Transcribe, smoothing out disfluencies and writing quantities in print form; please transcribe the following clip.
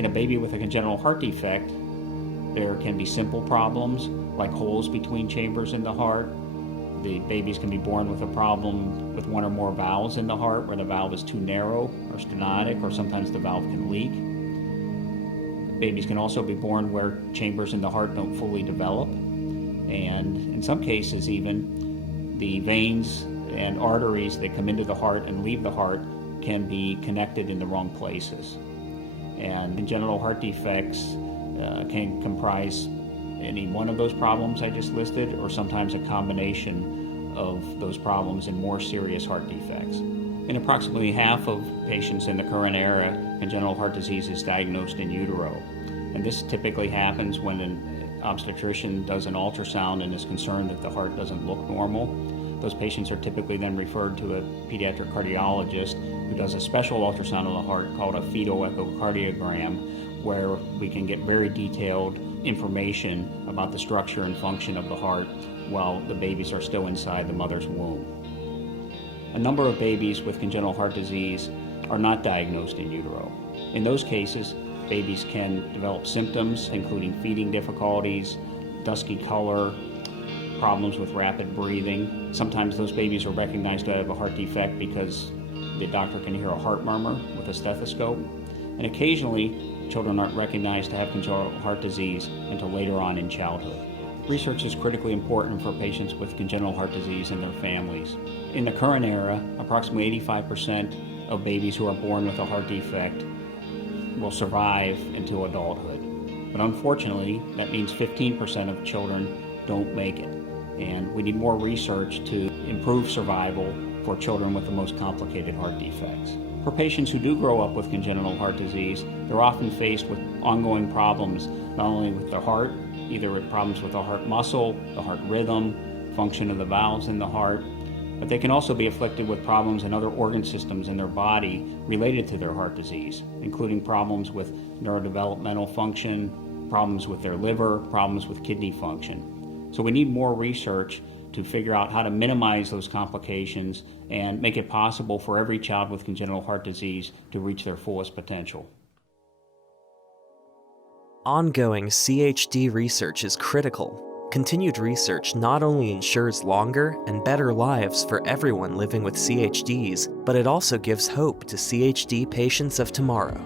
In a baby with a congenital heart defect, there can be simple problems like holes between chambers in the heart. The babies can be born with a problem with one or more valves in the heart, where the valve is too narrow or stenotic, or sometimes the valve can leak. Babies can also be born where chambers in the heart don't fully develop, and in some cases even the veins and arteries that come into the heart and leave the heart can be connected in the wrong places. And congenital heart defects can comprise any one of those problems I just listed, or sometimes a combination of those problems in more serious heart defects. In approximately half of patients in the current era, congenital heart disease is diagnosed in utero. And this typically happens when an obstetrician does an ultrasound and is concerned that the heart doesn't look normal. Those patients are typically then referred to a pediatric cardiologist who does a special ultrasound of the heart called a fetal echocardiogram, where we can get very detailed information about the structure and function of the heart while the babies are still inside the mother's womb. A number of babies with congenital heart disease are not diagnosed in utero. In those cases, babies can develop symptoms including feeding difficulties, dusky color, problems with rapid breathing. Sometimes those babies are recognized to have a heart defect because the doctor can hear a heart murmur with a stethoscope. And occasionally, children aren't recognized to have congenital heart disease until later on in childhood. Research is critically important for patients with congenital heart disease and their families. In the current era, approximately 85% of babies who are born with a heart defect will survive into adulthood. But unfortunately, that means 15% of children don't make it. And we need more research to improve survival for children with the most complicated heart defects. For patients who do grow up with congenital heart disease, they're often faced with ongoing problems, not only with their heart, either with problems with the heart muscle, the heart rhythm, function of the valves in the heart, but they can also be afflicted with problems in other organ systems in their body related to their heart disease, including problems with neurodevelopmental function, problems with their liver, problems with kidney function. So we need more research to figure out how to minimize those complications and make it possible for every child with congenital heart disease to reach their fullest potential. Ongoing CHD research is critical. Continued research not only ensures longer and better lives for everyone living with CHDs, but it also gives hope to CHD patients of tomorrow.